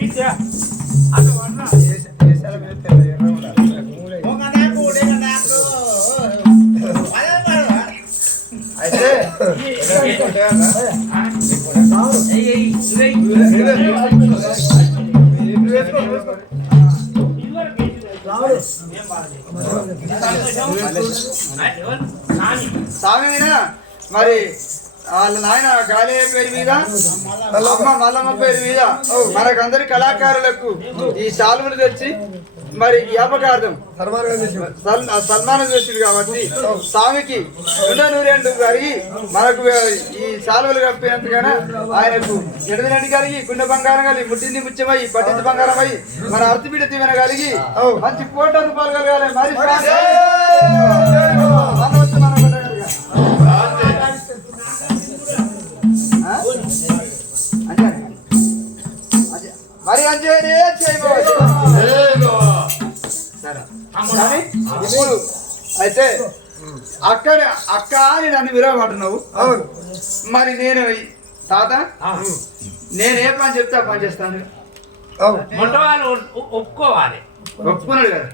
అయితే స్వామి మీద మరి వాళ్ళ నాయన గాలి పేరు మీద అమ్మ మల్లమ్మ పేరు మీద మనకందరి కళాకారులకు ఈ శాలువులు తెచ్చి మరి జ్ఞాపకార్థం సల్- సన్మానం చేసింది కాబట్టి స్వామికి రెండు నూరేండు కలిగి మనకు ఈ శాలువలు కప్పినందుకైనా ఆయనకు ఎడదినండి కలిగి గుండె బంగారం కలిగి ముట్టింది ముత్యమై పట్టింది బంగారం అయి మన అర్థపీఠ దీవెన కలిగి మంచి కోట రూపాయలు కలగాలి మరి. మరి అంజేనే చేయబోయే. కానీ ఇప్పుడు అయితే అక్కడ అక్క అని నన్ను విరవబడుతున్నావు అవును. మరి నేను తాత నేను ఏ పని చెప్తే ఆ పని చేస్తాను? ఒప్పుకోవాలి. ఒప్పుకున్నాడు కదా.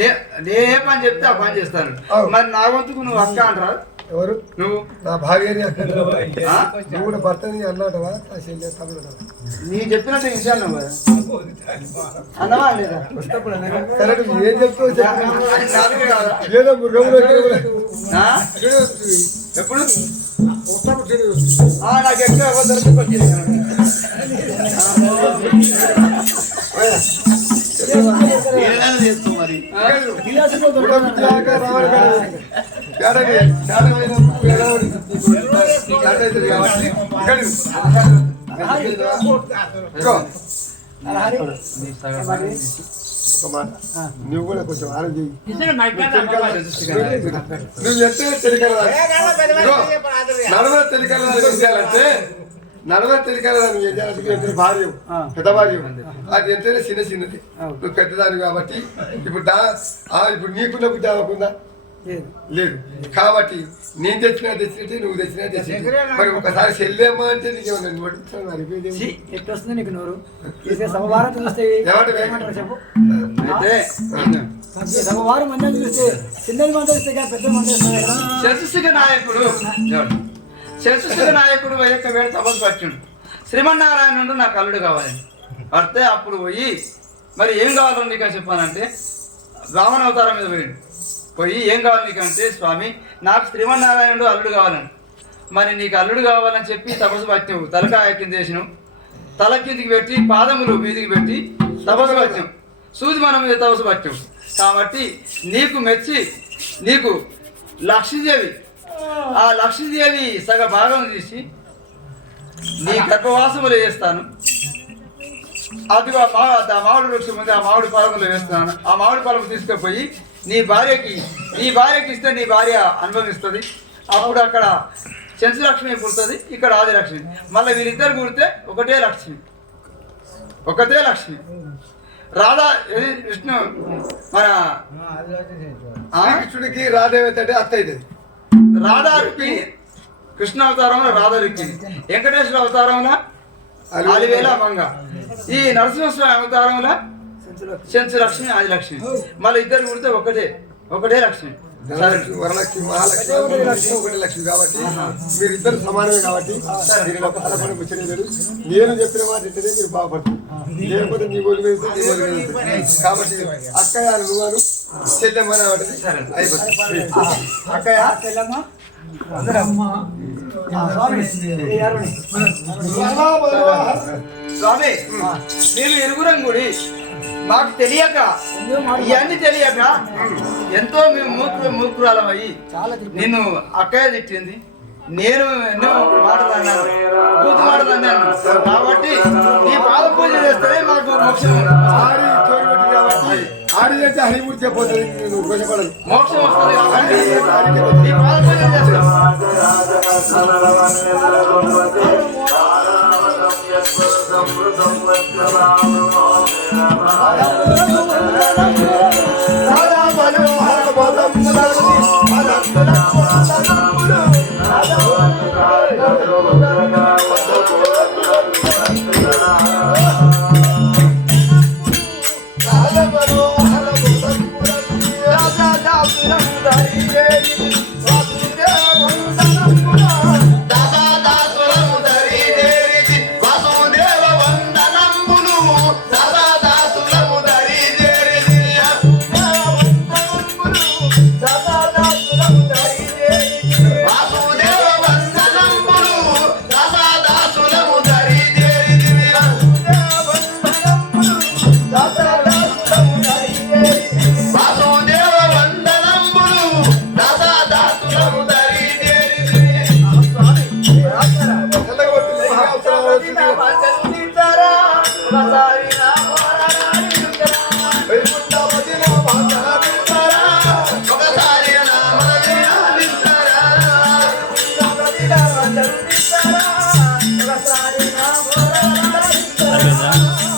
నే- నేను ఏ పని చెప్తే ఆ పని చేస్తాను. మరి నా వంతుకు నువ్వు అక్క అంటారా? ఎవరు? నువ్వు. నా భార్యని ఆ? నువ్వు కూడా భర్తని అన్నాటవా ఆ చెల్లె తమ్ముడు నీ చెప్పినట్టు సరే నువ్వు ఏం చెప్తావు? ఏదో మృగంలో? ఎప్పుడు? నాకు ఎవరు ఒక మాట నువ్వు కూడా కొంచెం ఆరోగ్యం నువ్వు చెప్తే తెలికల నడవ తెలికల చేయాలంటే నడవ తెలికల భార్య పెద్ద భార్య అది ఎంతైనా చిన్న చిన్నది. నువ్వు పెద్దదాని కాబట్టి ఇప్పుడు దా ఆ, ఇప్పుడు నీకున్న బుద్ధి అవ్వకుందా లేదు. కాబట్టి నేను తెచ్చినా తెచ్చినట్టే నువ్వు తెచ్చినా తెచ్చినట్టే. మరి ఒకసారి చెల్లేమ్మా అంటే నీకేమన్నా నీకు నోరు? సమవారం చూస్తే చెప్పు. సమవారం చిన్నది పెద్ద నాయకుడు. శశుశ్రీ నాయకుడు యొక్క వేడ తపస్సు పట్టిండు శ్రీమన్నారాయణుడు నాకు అల్లుడు కావాలి. పడితే అప్పుడు పోయి మరి ఏం కావాలో నీకు అని చెప్పానంటే రావణ అవతారం మీద పోయిండు. పోయి ఏం కావాలి నీకు అంటే స్వామి నాకు శ్రీమన్నారాయణుడు అల్లుడు కావాలని. మరి నీకు అల్లుడు కావాలని చెప్పి తపస్సు పట్టినావు తలకాయ కింద చేసినావు తల కిందికి పెట్టి పాదములు మీదికి పెట్టి తపస్సు పట్టాం సూది మనం మీద తపస్సు పట్టాం కాబట్టి నీకు మెచ్చి నీకు లక్ష్మీదేవి ఆ లక్ష్మీదేవి సగ భాగం తీసి నీ గర్భవాసములు వేస్తాను. అది ఆ మామిడి వృక్షం ఉంది ఆ మామిడి పొలంలో వేస్తున్నాను. ఆ మామిడి పొలం తీసుకుపోయి నీ భార్యకి నీ భార్యకి ఇస్తే నీ భార్య అనుభవిస్తుంది. అప్పుడు అక్కడ చెంచులక్ష్మి పుడుతుంది ఇక్కడ ఆదిలక్ష్మి. మళ్ళీ వీరిద్దరు పుడితే ఒకటే లక్ష్మి. ఒకటే లక్ష్మి. రాధా విష్ణు మన? కృష్ణుడికి రాదేవత అంటే అత్త అవుతుంది రాధా రుక్మిణి కృష్ణ అవతారంలో రాధా రుక్మిణి వెంకటేశ్వర అవతారంలో అలివేల మంగ ఈ నరసింహస్వామి అవతారంలో చెంచు లక్ష్మి ఆది లక్ష్మి మళ్ళీ ఇద్దరు పుడితే ఒకటే ఒకటే లక్ష్మి. ధనలక్ష్మి, వరలక్ష్మి మహాలక్ష్మి వరలక్ష్మి, ఒకటి లక్ష్మి కాబట్టి మీరిద్దరు సమానమే కాబట్టి మీరు ఒక తలపడి ముచ్చట లేదు నేను చెప్పిన మాట ఇంటనే మీరు బాగుపడుతుంది లేకపోతే నీ ఒళ్ళు వేస్తే నీ ఒళ్ళు వేస్తే కాబట్టి అక్కయ్య నువ్వు చెల్లెమ్మని అంటే అయిపోతుంది అక్కయ్య అందరమ్మ స్వామి మీరు ఇరుగురం గుడి మాకు తెలియక ఇవన్నీ తెలియక ఎంతో మేము చాలా తిప్పి. నిన్ను అక్కయ్య తిట్టింది. నేను ఎన్నో మాటలు అన్నాను. కూతు మాటలు అన్నాను. కాబట్టి నీ పాద పూజ చేస్తేనే మాకు మోక్షం ఆడి చేస్తే హరిమూర్తి చెప్పబోతుంది మోక్షం వస్తుంది కాబట్టి నీ పాద పూజ చేస్తాం. సమృద్ధం రాధా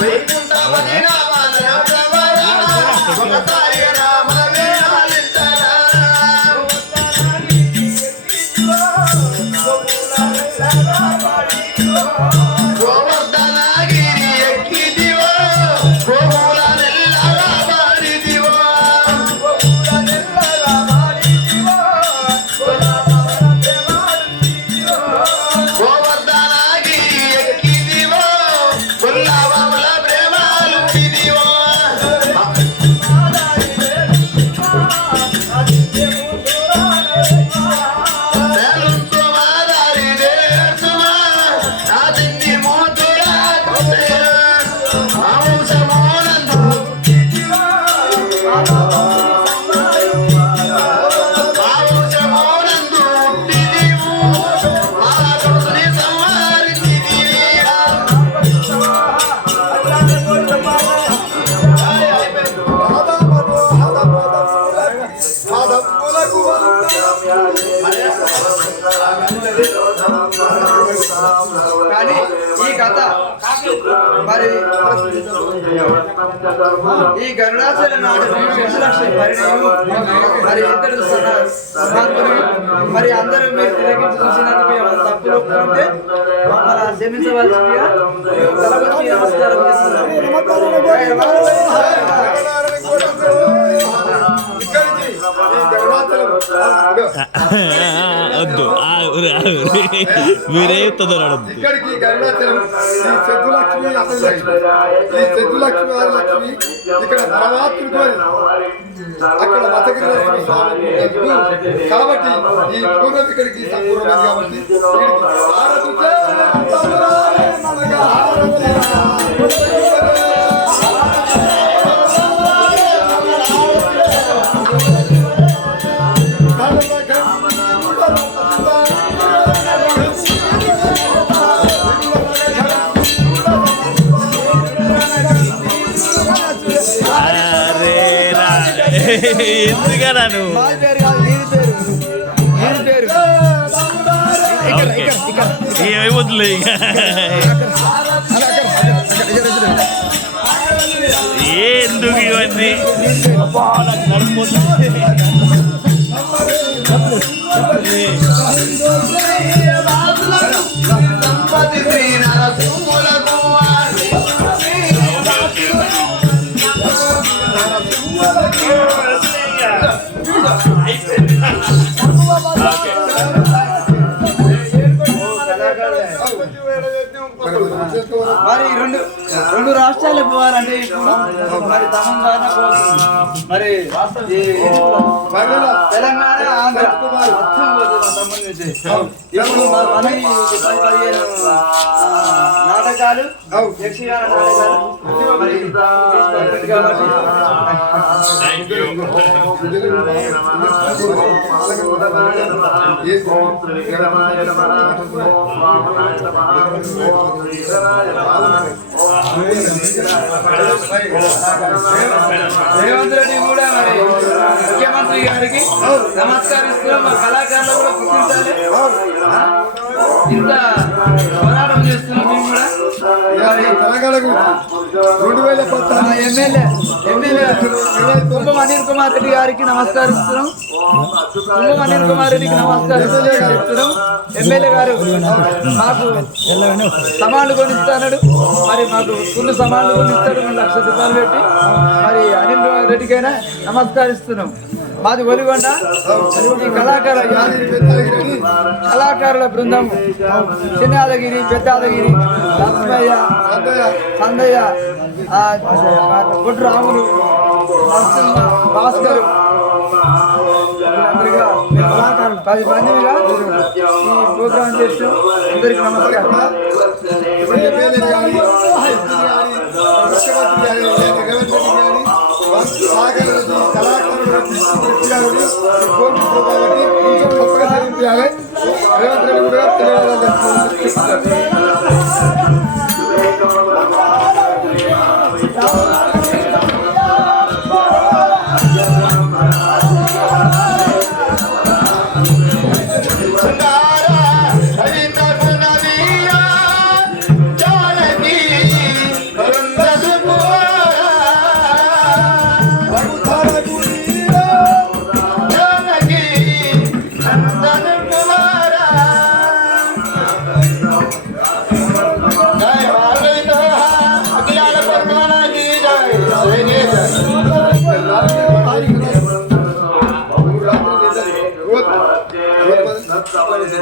వైకుంఠపతి I wanna కానీ ఈ కథ మరి ఈ గరుడాచల నాడు పరిణయం మరి ఇద్దరు మరి అందరూ మీరు తిలకించి చూసినందుకు ఏమైనా తప్పులు ఉంటే మరి క్షమించవలసిందిగా తలవంచి నమస్కారం వద్దు ఆగురు ఆగురు మీరే చెప్తుందో ఇక్కడికి గరుడాచలం ఈ ఈ ఇక్కడ పరమాత్ముడు అక్కడ మతగిరి స్వామి కాబట్టి ఈ పూర్వం ఇక్కడికి సంపూర్ణం కాబట్టి ఇక్కడికి మనగా అరే రా ఎందుకరా నువ్వు? మా పేరు కాదు దీని పేరు. దీని పేరు. ఓకే. ఏమైపోతుంది ఇక. ఏ ఎందుకు ఇవన్నీ? నడిపోతుంది రెండు రాష్ట్రాలకు పోవాలంటే ఇప్పుడు మరి పోతుంది. మరి ఈ తెలంగాణ ఆంధ్ర మొత్తం పోతుంది సంబంధించి ఇప్పుడు మన పది పదిహేను నాటకాలు యక్షగాన నాటకాలు. రేవంత్ రెడ్డి కూడా మరి ముఖ్యమంత్రి గారికి నమస్కరిస్తున్నాం మా కళాకారులు కూడా గుర్తించాలి ఇంత పోరాటం చేస్తున్నాం మేము కూడా తెలంగాణ రెండు వేల పద్నాలుగు ఎమ్మెల్యే ఎమ్మెల్యే కుంభం అనిల్ కుమార్ రెడ్డి గారికి నమస్కరిస్తున్నాం. కుంభం అనిల్ కుమార్ రెడ్డికి నమస్కరిస్తున్నాం ఎమ్మెల్యే గారు మాకు సమాన్లు కొనిస్తాడు మరి మాకు ఫుల్ సమాన్లు కొనిస్తాడు రెండు లక్షల రూపాయలు పెట్టి మరి అనిల్ కుమార్ రెడ్డికైనా నమస్కరిస్తున్నాం. మాది ఒలిగొండ. ఈ కళాకార కళాకారుల బృందం. చిన్నాదగిరి పెద్దాదగిరి లక్ష్మయ్య సందయ్య ఆ, రాములు భాస్కర్. వీళ్ళందరిగా మేము కళాకారులు. పది మందిగా ఈ ప్రోగ్రాం చేస్తూ అందరికి నమస్కారం. రేవంత్ రెడ్డి కూడా తెలియాలని చెప్తున్నారు He